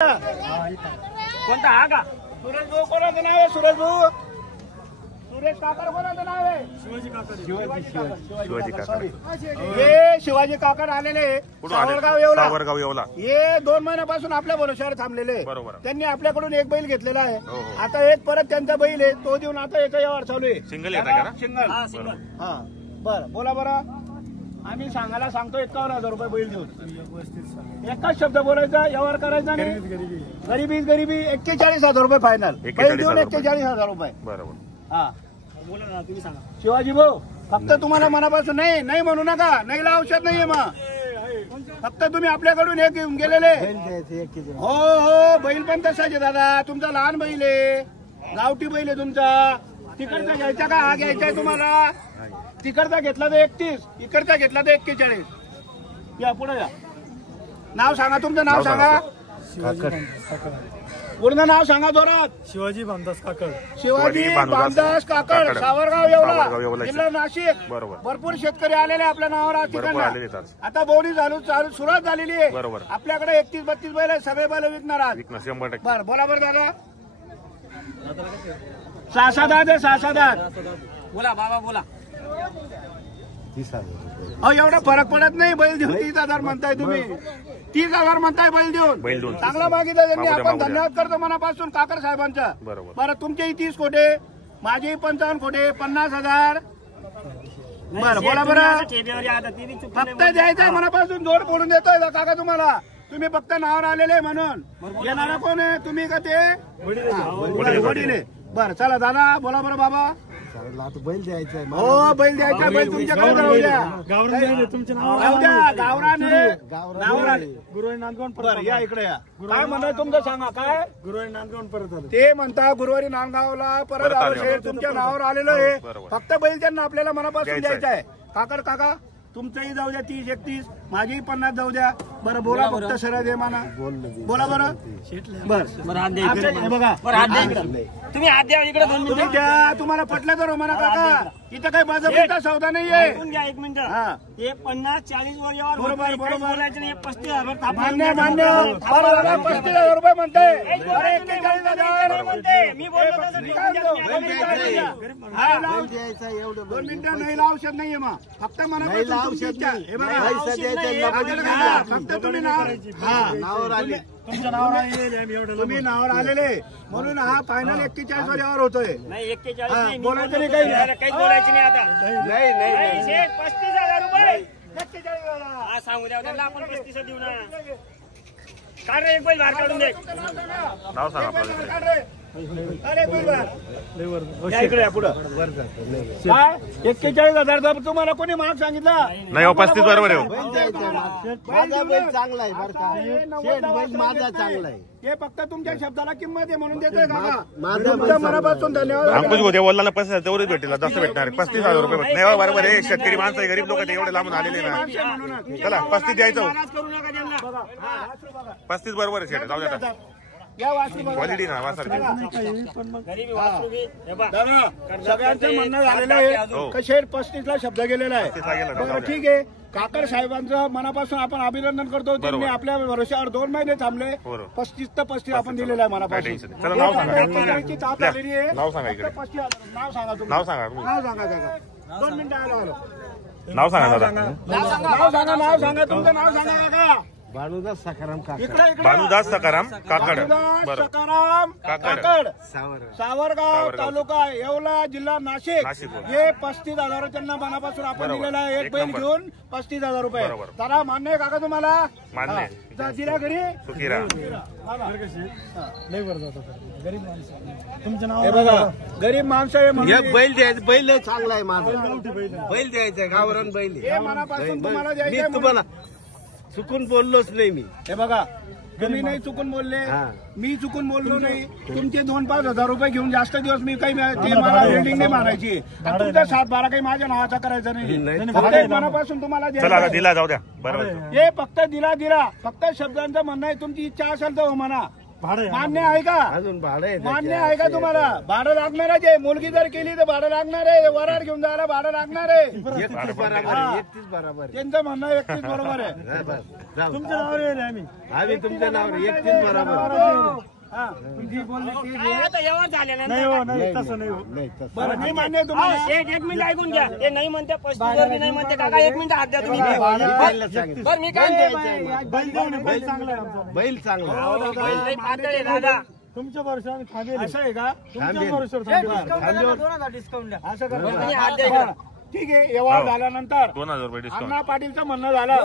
कोणता हा का? सुरेश भाऊ कोणाचं नाव आहे? सुरेश भाऊ, सुरेश काकर कोणाचं नाव आहे? शिवाजी काकर. हे शिवाजी काकर आलेले सावरगाव येवला. हे 2 महिन्यापासून आपल्या भरोश्यावर थांबलेले. त्यांनी आपल्याकडून एक बैल घेतलेला आहे. आता एक परत त्यांचा बैल आहे तो देऊन आता याचा व्यवहार चालू आहे. सिंगल. हा बरं, बोला बरं. आम्ही सांगायला सांगतो 51,000 रुपये बैल देऊन. एकच शब्द बोलायचा, व्यवहार करायचा नाही. गरीबी 41,000 रुपये फायनल. बैल देऊन 41,000 रुपये. बरोबर. हा बोला ना, तुम्ही सांगा. शिवाजी भाऊ, फक्त तुम्हाला मनापासून नाही म्हणू नका. नाहीला औषध नाहीये मग. फक्त तुम्ही आपल्याकडून एक घेऊन गेलेले. हो बैल पण तसाच आहे दादा. तुमचा लहान बैल आहे, गावठी बैल आहे तुमचा. तिकडचा घ्यायचा का हा घ्यायचा तुम्हाला? तिकडचा घेतला तर 31, इकडचा घेतला तर 41. या पुढे या. नाव सांगा, तुमचं नाव सांगा. पूर्ण नाव सांगा जोरात. शिवाजी भामदास काकड. शिवाजी भामदास काकड, सावरगाव येवला, जिल्हा नाशिक. भरपूर शेतकरी आलेले आपल्या नावावर. आता बोवणी चालू सुरुवात झालेली आहे. आपल्याकडे 31-32 बैल आहे. सगळे बैल विकणार आहात. बरं बोला बरं दादा. 6-7 आहे. 6-7 बोला बाबा बोला. एवढा फरक पडत नाही. बैल देऊन 30,000 म्हणताय तुम्ही. 30,000 म्हणताय बैल देऊन. चांगला मागितलं त्यांनी. आपण धन्यवाद करतो मनापासून काकर साहेबांचा. बरं तुमचेही 30 कोटे, माझेही 55 कोटे, 50,000. बरं बोला बरं. फक्त द्यायचंय मनापासून. जोड बोलून देतोय काका तुम्हाला. तुम्ही फक्त नावावर आलेले म्हणून. येणारा कोण आहे? तुम्ही का ते वडील? बरं चला दादा बोला बरं बाबा. बैल द्यायचा. हो बैल द्यायचा. बैल तुमच्याकडे राहू द्या. गावरान गुरुवारी नांदगाव. या इकडे या. काय म्हणताय तुमचं सांगा. काय गुरुवारी नांदगाव परत आलं ते म्हणता. गुरुवारी नांदगावला परत आलं. तुमच्या नावावर आलेलं आहे. फक्त बैल त्यांना आपल्याला मनापासून द्यायचा आहे. काकर काका तुमचंही जाऊ द्या 30-31, माझीही 50 जाऊ द्या. बरं बोला फक्त सरळ दे म्हणा. बोला बरं. बघा तुम्ही हात द्या इकडे. 2 मिनिटं द्या. तुम्हाला पटलं तर म्हणा काका. इथं काही माझा मोठा सौदा नाहीये. 1 मिनिट. हे 50-40 वर बरोबर बोलायचं नाही. 35,000 मान्य 35,000 रुपये म्हणते. 41,000 म्हणते. मी बोलतो 2 मिनिटं. नाही औषध नाहीये मग. फक्त मला हे बघा. फक्त तुम्ही नावावर आले. तुमच्या नावावर आलेले. तुम्ही नावावर आलेले म्हणून हा फायनल 41,000 वर यावर होतोय. बोलायचं नाही. काहीच बोलायचं नाही आता. नाही 35,000 रुपये. 41,000 सांगू द्या त्यांना. आपण 35 देऊ ना. काढ रे एक बैल बाहेर काढून दे. नाव सांगा आपलं. इकडे या पुढं. 41,000 तुम्हाला कोणी महाग सांगितलं नाही? 35 बरोबर आहे. चांगला आहे बरं का. माझा चांगला आहे. हे फक्त तुमच्या शब्दाला किंमत आहे म्हणून देतोय काका. मनापासून धन्यवाद. अंकुश गोते बोलला 35,000 तेवढेच भेटेल. जास्त भेटणार 35,000 रुपये. नाही बरोबर आहे. शेतकरी माणसं गरीब लोक एवढे लांबून आलेले ना. चला 35 द्यायचं. 35 बरोबर आहे. जाऊ द्या. क्वालिटी ना वासर. सगळ्यांचं म्हणणं झालेलं आहे. कसे 35ला शब्द गेलेला आहे. ठीक आहे. काकर साहेबांचं मनापासून आपण अभिनंदन करतो. त्यांनी आपल्या भरोश्यावर 2 महिने थांबले. 35 तर 35 आपण दिलेलं आहे मनापासून. नाव सांगा. नाव सांगा. नाव सांगा. 2 मिनिटं आलो. नाव सांगा. नाव सांगा. तुमचं नाव सांगा काका. भानुदास सकाराम काकड. भानुदास सकाराम काकड. सकाराम काकड. सावरगाव तालुका येवला जिल्हा नाशिक. हे 35,000 त्यांना मनापासून आपण दिलेला आहे. एक बैल घेऊन 35,000 रुपये. त्याला मान्य आहे काका तुम्हाला? मान्य. दिला घरी गरीब माणसं. तुमचं नाव बघा. गरीब माणसं आहे. बैल द्यायचं. बैल चांगला आहे माझा. बैल द्यायचा. गावरान बैल हे मनापासून तुम्हाला द्यायचं. तुम्हाला चुकून बोललोच नाही मी. हे बघा तुम्ही नाही चुकून बोलले. मी चुकून बोललो नाही. तुमचे 2-5 हजार रुपये घेऊन जास्त दिवस मी काही बिल्डिंग नाही मारायची. तुमचा 7-12 काही माझ्या नावाचा करायचा नाही. मनापासून तुम्हाला दिला जाऊ द्या. बरोबर. हे फक्त दिला. फक्त शब्दांचं म्हणणं आहे. तुमची इच्छा असेल तर म्हणा. मान्य आहे का? अजून भाडे मान्य आहे का तुम्हाला? भाडं लागणारच आहे. मुलगी जर केली तर भाडं लागणार आहे. वराड घेऊन जायला भाडं लागणार आहे. 31 बरोबर. त्यांचं म्हणणं 31 बरोबर आहे. तुमच्या नावावर येईल आम्ही तुमच्या नावावर 31 बरोबर. आता व्यवहार झालेला नाही तसं नाही. बरं नाही मान्य आहे तुम्हाला? एक मिनिट ऐकून घ्या. ते नाही म्हणते 35,000 नाही म्हणते काका. एक मिनिट हात द्या तुम्ही. बरं मी काय बैल चांगला लई पातळ आहे दादा. तुमच्या वर्षावर थांबेल असं आहे का? थांबेल. डिस्काउंट द्या. असं करा. तुम्ही हात द्या इकडं. ठीक आहे. व्यवहार झाल्यानंतर 2,000 रुपये डिस्काउंट. अण्णा पाटीलचं म्हणणं झालं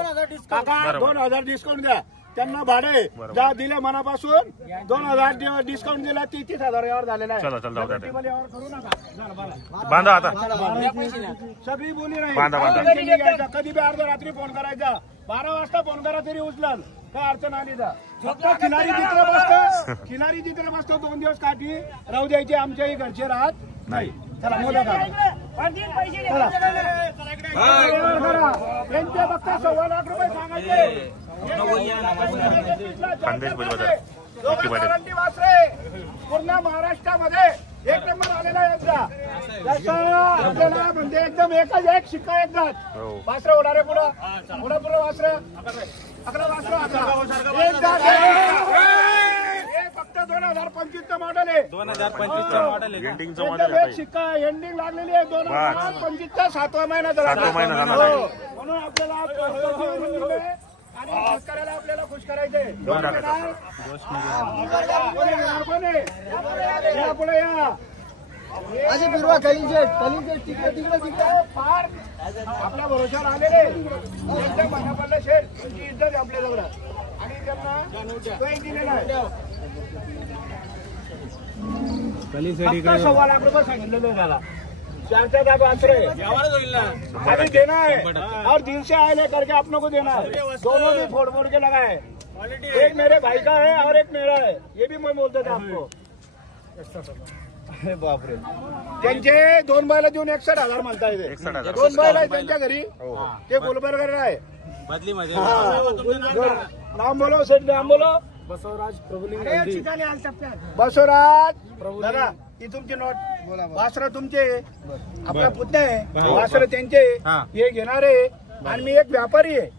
काका 2,000 डिस्काउंट द्या. त्यांना भाडे ज्या दिले मनापासून 2,000 डिस्काउंट दिला. 30,000 व्यवहार झालेला आहे. चला चल जाऊ द्या ते. व्यवहार करू नका. झालं, बरं. बांधा आता. सगळी बोली नाही. बांधा. टेन्शन नाही घ्यायचं. कधी बी अर्ध्या रात्री फोन करायचा. 12 वाजता फोन करा तरी उचलाल. काय अडचण आली तर फक्त खिलारी जिथे बसतो 2 दिवस काठी राहू द्यायची. आमच्याही घरचे राहत नाही. चला मोदक करा. त्यांचे फक्त 1.25 लाख रुपये सांगायचे. खानदेश दोघांची वासरे पूर्ण महाराष्ट्रामध्ये 1 नंबर आलेला आहे. आपल्याला म्हणजे एकदम एक शिक्का एक जात वासरं होणार आहे. पुढं वासरं 11 वासरं एक जात हे फक्त 2025 मॉडेल आहे. 2025 मॉडेल आहे. एंडिंगचं मॉडेल एकदम एक शिक्का एंडिंग लागलेली आहे. 2025चा 7वा महिना झाला. म्हणून आपल्याला आणि शेतकऱ्याला आपल्याला खुश करायचंय. पुढे या असे बिरवा फार आपल्या भरोशावर आलेले एकदम मनापडलं शेठ. तुमची इज्जत आपल्याजवळ आणि त्यांना तो एक दिलेला आहे. फक्त 1.25 लाख रुपये सांगितलेलं झाला. 4 दाग वासरे अभी देना है और दिल से आए लेकर के अपनों को देना है. दोनों भी फोड़ के लगाए. एक मेरे भाई का है और एक मेरा है. ये भी मैं बोलता था आपको. अरे बापरे. त्यांचे 2 बैल देऊन 61,000 म्हणता येते. 2 बैल आहे त्यांच्या घरी. ते गुलबर्गर आहे. नाम बोलो सेठ. नाम बोलो. बसवराज प्रभुलिंग. बसवराज दादा ही तुमची नोट. वासरं तुमचे आपला पुतण्या आहे. वासरं त्यांचे हे घेणारे आणि मी एक व्यापारी आहे.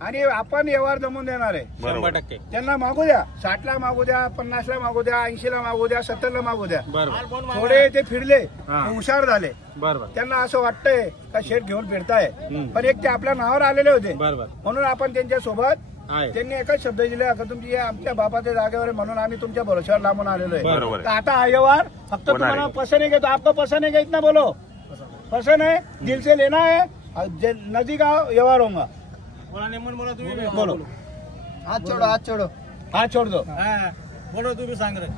आणि आपण व्यवहार जमून देणार आहे. 100% त्यांना मागू द्या. 60 ला मागू द्या, 50 ला मागू द्या, 80 ला मागू द्या, 70 ला मागू द्या. थोडे ते फिरले हुशार झाले. त्यांना असं वाटतंय का शेठ घेऊन फिरताय. पण एक ते आपल्या नावावर आलेले होते. म्हणून आपण त्यांच्या सोबत त्यांनी एकच शब्द दिला का तुमची आमच्या बापाच्या जागेवर आहे म्हणून आम्ही तुमच्या भरोश्यावर लांबून आलेलो आहे. तर आता हा व्यवहार फक्त तुम्हाला पसंद है तो आपको पसंद है क्या इतना बोलो. पसंद है दिल से लेना है. नदी का व्यवहार होगा. बोलो हाथ छोड़ो हाथ छोड़ दो. बोलो तू भी सांग रहे.